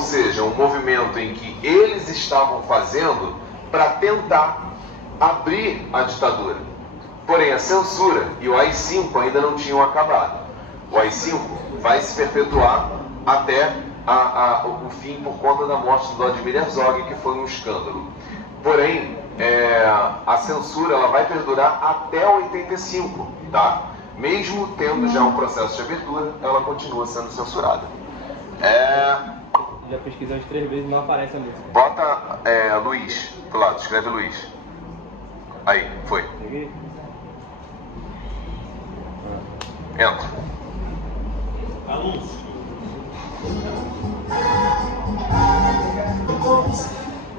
seja, um movimento em que eles estavam fazendo para tentar abrir a ditadura. Porém, a censura e o AI-5 ainda não tinham acabado. O AI-5 vai se perpetuar até o fim por conta da morte do Vladimir Herzog, que foi um escândalo. Porém, a censura ela vai perdurar até 85, tá? Mesmo tendo já um processo de abertura, ela continua sendo censurada. Já pesquisamos 3 vezes e não aparece a música. Bota Luiz do lado, escreve Luiz. Aí, foi. Entra. Anúncio.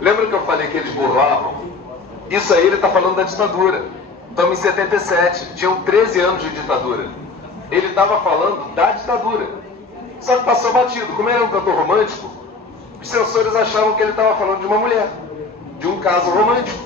Lembra que eu falei que eles burlavam? Isso aí ele está falando da ditadura. Estamos em 77, tinham 13 anos de ditadura. Ele estava falando da ditadura. Só que passou batido. Como ele era um cantor romântico, os censores achavam que ele estava falando de uma mulher, de um caso romântico.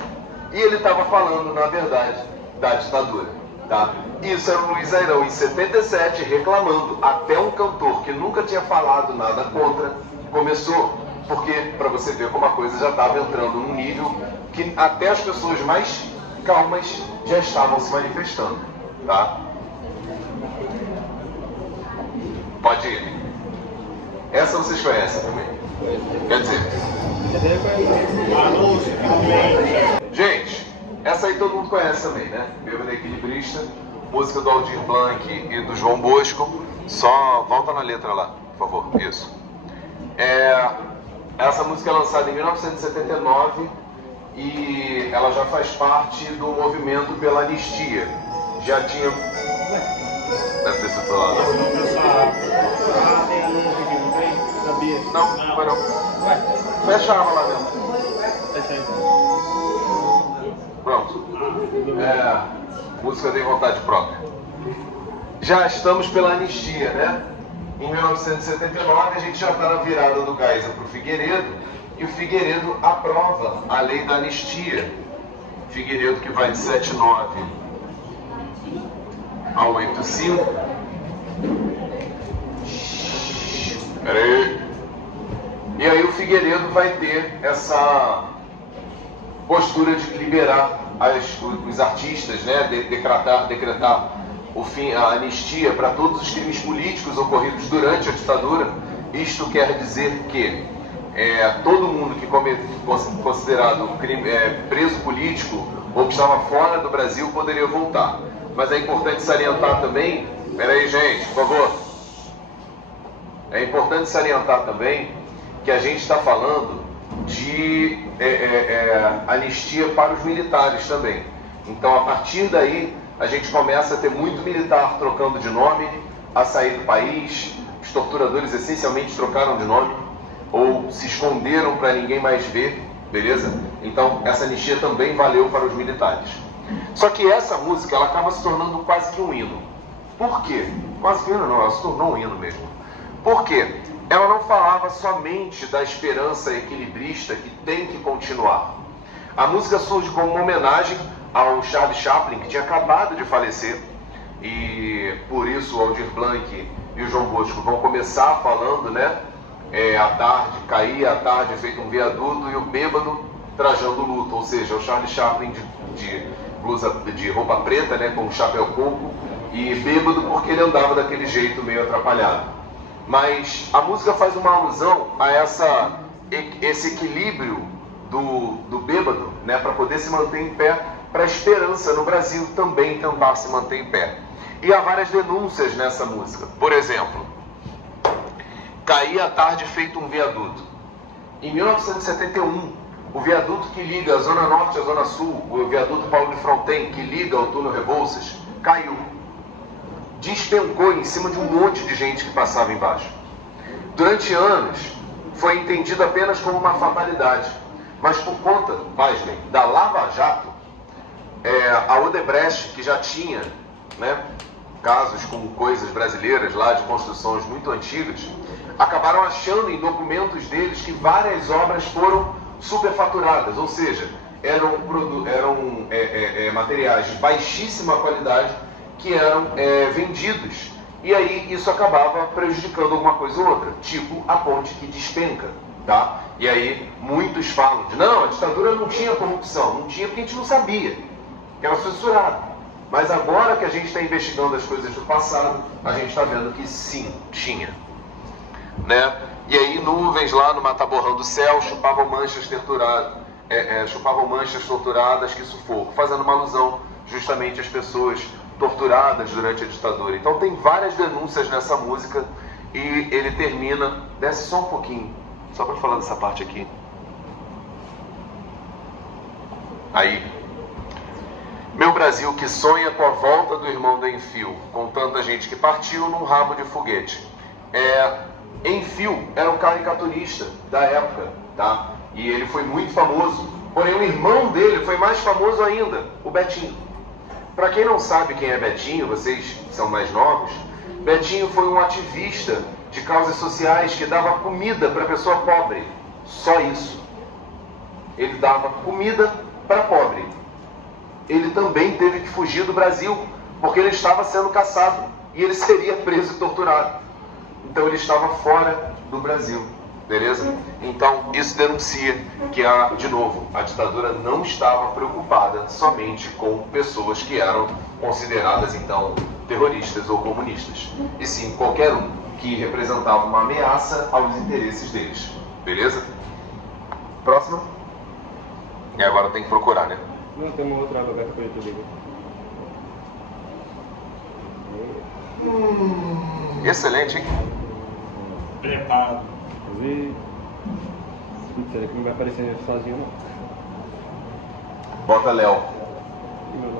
E ele estava falando, na verdade, da ditadura. Tá? Isso era o Luiz Airão, em 77, reclamando. Até um cantor que nunca tinha falado nada contra, começou. Porque, para você ver como a coisa já estava entrando num nível que até as pessoas mais calmas já estavam se manifestando. Tá? Pode ir. Essa vocês conhecem também. Quer dizer... Gente, essa aí todo mundo conhece também, né? Bêbado Equilibrista, música do Aldir Blanc e do João Bosco. Só volta na letra lá, por favor. Isso. Essa música é lançada em 1979 e ela já faz parte do movimento pela anistia. Já tinha... Deve ter sido lá. Não, não foi não. Fecha a aba lá dentro. Pronto. Música tem vontade própria. Já estamos pela anistia, né? Em 1979 a gente já está na virada do Geisel para o Figueiredo e o Figueiredo aprova a lei da anistia. Figueiredo que vai de 79 a 85. Peraí. E aí o Figueiredo vai ter essa postura de liberar os artistas, né? Decretar o fim, a anistia para todos os crimes políticos ocorridos durante a ditadura. Isto quer dizer que todo mundo que considerado preso político ou que estava fora do Brasil poderia voltar. Mas é importante salientar também... Peraí, gente, por favor. É importante salientar também que a gente está falando de anistia para os militares também. Então, a partir daí, a gente começa a ter muito militar trocando de nome, a sair do país. Os torturadores essencialmente trocaram de nome ou se esconderam para ninguém mais ver, beleza? Então, essa anistia também valeu para os militares. Só que essa música, ela acaba se tornando quase que um hino. Por quê? Quase que um hino não, ela se tornou um hino mesmo. Por quê? Ela não falava somente da esperança equilibrista que tem que continuar. A música surge como uma homenagem ao Charles Chaplin, que tinha acabado de falecer, e por isso o Aldir Blanc e o João Bosco vão começar falando, né? A tarde, caía a tarde feito um viaduto e o bêbado trajando luto, ou seja, o Charles Chaplin de roupa preta, né, com um chapéu coco, e bêbado porque ele andava daquele jeito meio atrapalhado. Mas a música faz uma alusão a esse equilíbrio do bêbado, né, para poder se manter em pé, para a esperança no Brasil também tentar se manter em pé. E há várias denúncias nessa música. Por exemplo, caía a tarde feito um viaduto. Em 1971, o viaduto que liga a Zona Norte à Zona Sul, o viaduto Paulo de Fronten, que liga ao túnel Rebouças, caiu. Despencou em cima de um monte de gente que passava embaixo. Durante anos, foi entendido apenas como uma fatalidade. Mas por conta, pasmem, da Lava Jato, a Odebrecht, que já tinha, né, casos com coisas brasileiras lá de construções muito antigas, acabaram achando em documentos deles que várias obras foram superfaturadas, ou seja, eram materiais de baixíssima qualidade que eram vendidos E aí isso acabava prejudicando alguma coisa ou outra, tipo a ponte que despenca, tá? E aí muitos falam de, não, a ditadura não tinha corrupção, não tinha porque a gente não sabia, que era censurado. Mas agora que a gente está investigando as coisas do passado, a gente está vendo que sim, tinha. Né? E aí nuvens lá no mataborrão do céu chupavam manchas torturadas que sufoco, fazendo uma alusão justamente às pessoas torturadas durante a ditadura. Então tem várias denúncias nessa música e ele termina, desce só um pouquinho, só para falar dessa parte aqui. Aí, meu Brasil que sonha com a volta do irmão do Enfio, com tanta gente que partiu num rabo de foguete. Enfio era um caricaturista da época, tá? E ele foi muito famoso. Porém, o irmão dele foi mais famoso ainda, o Betinho. Para quem não sabe quem é Betinho, vocês são mais novos, Betinho foi um ativista de causas sociais que dava comida para pessoa pobre. Só isso. Ele dava comida para pobre. Ele também teve que fugir do Brasil, porque ele estava sendo caçado e ele seria preso e torturado. Então ele estava fora do Brasil, beleza? Então isso denuncia que, de novo, a ditadura não estava preocupada somente com pessoas que eram consideradas, então, terroristas ou comunistas, e sim qualquer um que representava uma ameaça aos interesses deles, beleza? Próximo. E agora tem que procurar, né? Não, tem uma outra lugar que eu ligo. Excelente, hein? Preparo. Putz, será que não vai aparecer sozinho, não? Bota Léo. E meu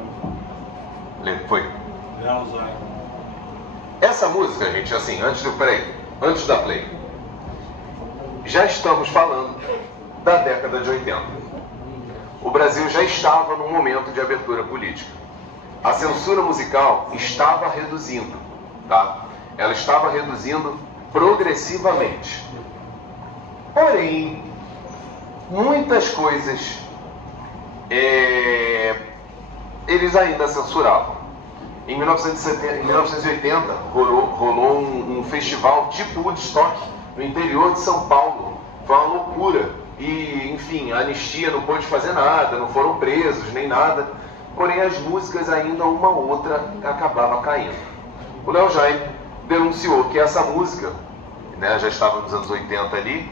nome? Foi. Leozai. Essa música, gente, assim, antes da play, já estamos falando da década de 80. O Brasil já estava num momento de abertura política. A censura musical estava reduzindo, tá? Ela estava reduzindo progressivamente. Porém, muitas coisas eles ainda censuravam. Em 1980 rolou um festival tipo Woodstock no interior de São Paulo. Foi uma loucura. E, enfim, a anistia não pôde fazer nada, não foram presos nem nada. Porém, as músicas ainda uma ou outra acabava caindo. O Léo Jaime denunciou que essa música, né, já estava nos anos 80 ali,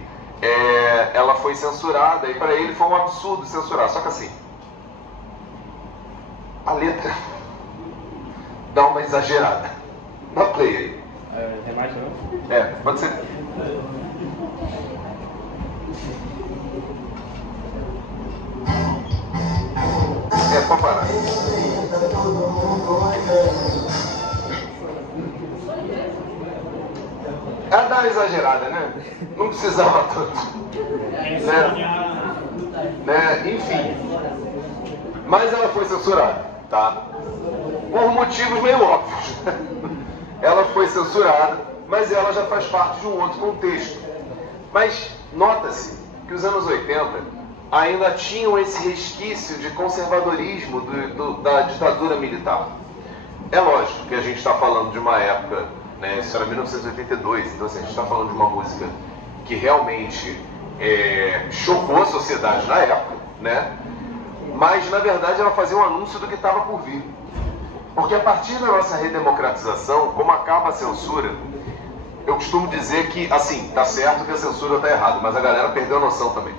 ela foi censurada e para ele foi um absurdo censurar. Só que assim, a letra dá uma exagerada. Dá play aí. É mais não? Pode ser. Pode parar. Ela dá uma exagerada, né? Não precisava tanto. Né? Enfim. Mas ela foi censurada, tá? Por motivos meio óbvios. Ela foi censurada, mas ela já faz parte de um outro contexto. Mas nota-se que os anos 80 ainda tinham esse resquício de conservadorismo da ditadura militar. É lógico que a gente está falando de uma época, né, isso era 1982, então assim, a gente está falando de uma música que realmente chocou a sociedade na época, né? Mas na verdade ela fazia um anúncio do que estava por vir. Porque a partir da nossa redemocratização, como acaba a censura, eu costumo dizer que, assim, tá certo que a censura tá errada, mas a galera perdeu a noção também.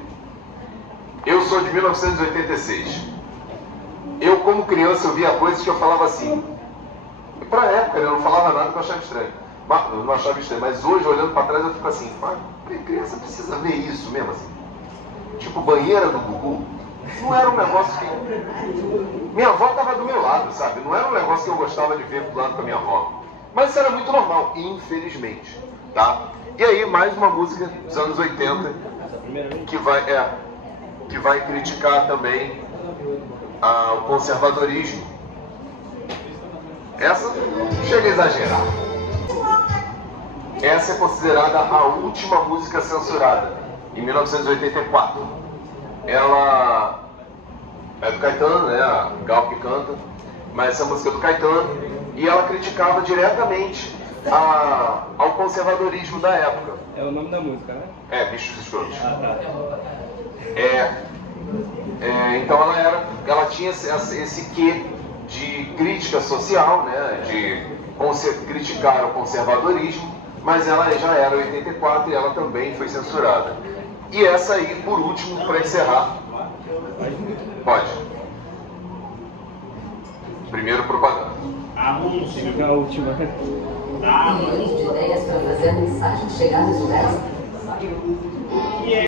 Eu sou de 1986. Eu, como criança, eu via coisas que eu falava assim. E pra época, eu não falava nada que eu achava estranho. Eu não achava estranho, mas hoje, olhando pra trás, eu fico assim, criança precisa ver isso mesmo, assim. Tipo, banheira do Gugu. Não era um negócio que... Minha avó tava do meu lado, sabe? Não era um negócio que eu gostava de ver do lado com a minha avó. Mas isso era muito normal, infelizmente, tá? E aí, mais uma música dos anos 80 que vai criticar também o conservadorismo. Essa chega a exagerar. Essa é considerada a última música censurada, em 1984. Ela é do Caetano, né? A Gal que canta, mas essa música é do Caetano, e ela criticava diretamente ao conservadorismo da época. É o nome da música, né? É, Bichos Escrotos. Ah, tá. Então ela tinha esse quê de crítica social, né, de criticar o conservadorismo, mas ela já era 84 e ela também foi censurada. E essa aí, por último, para encerrar. Pode. Primeiro propaganda. Anúncio. A última. Anúncio. De ideias para fazer a mensagem chegar nos lugares.